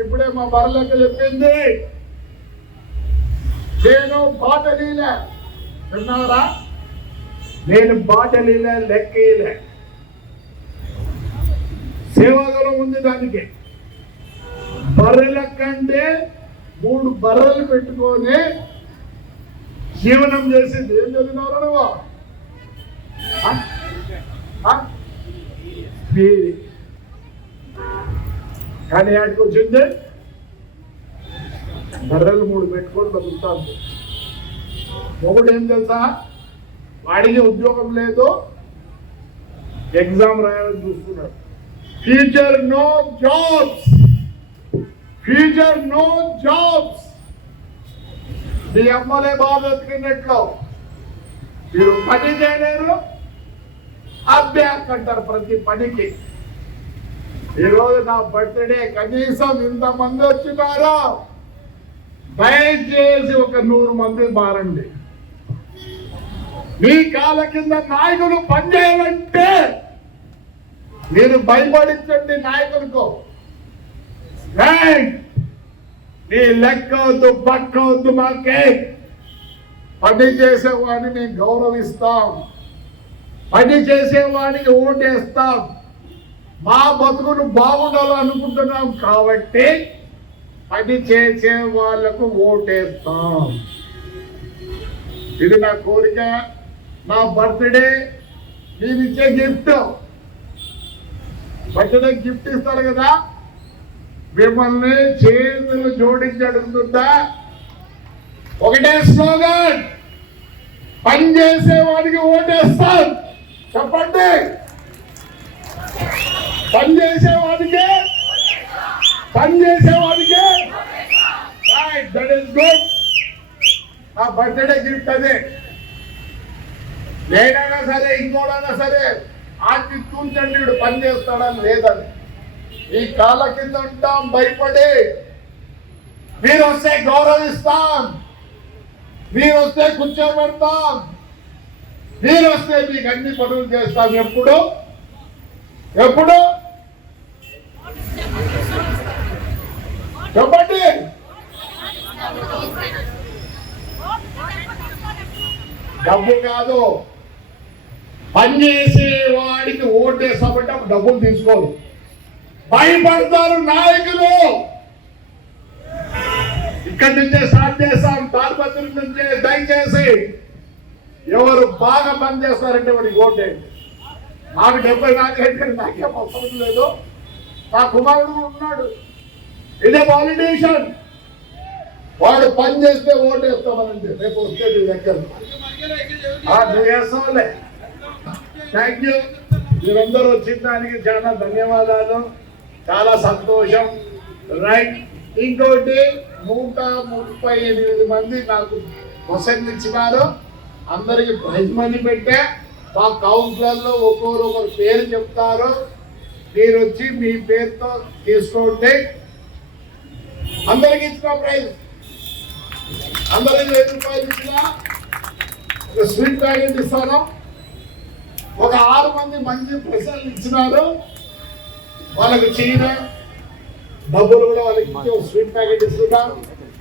ఇప్పుడే మా బర్రెలెక్క చెప్పింది, నేను బాటలీలే. విన్నారా? నేను బాటలీలే, లెక్కలే. సేవాగలం ఉంది దానికి. బర్రెల కంటే 3 బర్రెలు పెట్టుకొని జీవనం చేసింది. ఏం చదివినారు నువ్వు? కానీ ఆడికి వచ్చింది బర్రెలు 3 పెట్టుకొని బతుకుతాను. ఒకటి ఏం తెలుసా, వాడికి ఉద్యోగం లేదు, ఎగ్జామ్ రాయాలని చూస్తున్నాడు. Future no jobs, future no jobs. మీ అమ్మలే బాగా బతికినట్లు మీరు పని చేయలేరు, అభ్యాస్ అంటారు ప్రతి పనికి. ఈరోజు నా బర్త్డే, కనీసం ఇంతమంది వచ్చినారో దయచేసి ఒక 100 మంది మారండి. మీ కాళ్ళ కింద నాయకులు పనిచేయాలంటే మీరు భయపడించండి నాయకులకు. నీ లెక్క వద్దు, పక్క వద్దు, మాకే పని చేసేవాడిని మేము గౌరవిస్తాం, పని చేసేవాడికి ఓటేస్తాం. మా బతుకును బాగుండాలనుకుంటున్నాం కాబట్టి పని చేసే వాళ్లకు ఓటేస్తాం. ఇది నా కోరిక. నా బర్త్డే మీరు ఇచ్చే గిఫ్ట్. బర్త్డే గిఫ్ట్ ఇస్తారు కదా, మిమ్మల్ని చేతులు జోడించి అడుగుతుందా, ఒకటే స్లోగన్, పని చేసేవాడికి ఓటేస్తాం. చెప్పండి, పని చేసేవాడికి, పని చేసేవాడికి. Right, that is good. నా బర్త్డే గిఫ్ట్ అదే. నేనైనా సరే, ఇంకోడైనా సరే, ఆటి చూంచండి వీడు పని చేస్తాడని లేదని. ఈ కాళ్ళ కింద ఉంటాం భయపడి. మీరు వస్తే గౌరవిస్తాం, మీరు వస్తే కూర్చోబెడతాం, మీరు వస్తే మీకు అన్ని పనులు చేస్తాం. ఎప్పుడు ఎప్పుడు చెప్పండి. డబ్బు కాదు, పనిచేసే వాడికి ఓటేస్తామంటే డబ్బులు తీసుకోరు. భయపడతారు నాయకులు. ఇక్కడి నుంచే స్టార్ట్ చేస్తాం, తాడిపత్రి నుంచే. దయచేసి ఎవరు బాగా పని చేస్తారంటే వాడికి ఓటేయండి. నాకు 74 నాకేం అవసరం లేదు. నా కుమారుడు ఉన్నాడు, ఇదే వాలిడేషన్. వాడు పని చేస్తే ఓటేస్తామనండి. రేపు వస్తే నీ దగ్గర నువ్వు వేస్తావులే. Thank you. మీరందరూ వచ్చిన దానికి చాలా ధన్యవాదాలు, చాలా సంతోషం. రైట్, ఇంకోటి 138 మంది నాకు క్వశ్చన్ ఇచ్చినారు. అందరికి ప్రైజ్ మనీ పెట్టా. మా కౌన్సిలర్లో ఒకరు పేరు చెప్తారు, మీరు వచ్చి మీ పేరుతో తీసుకోండి. అందరికి ఇచ్చిన ప్రైజ్, అందరికి 1000 రూపాయలు ఇచ్చిన ఒక స్వీట్ ప్యాకెట్ ఇస్తాను. ఒక 6 మంది మంచి ప్రశ్నలు ఇచ్చినారు, వాళ్ళకి చీర డబ్బులు కూడా వాళ్ళకి స్వీట్ ప్యాకెట్ ఇస్తున్నాం.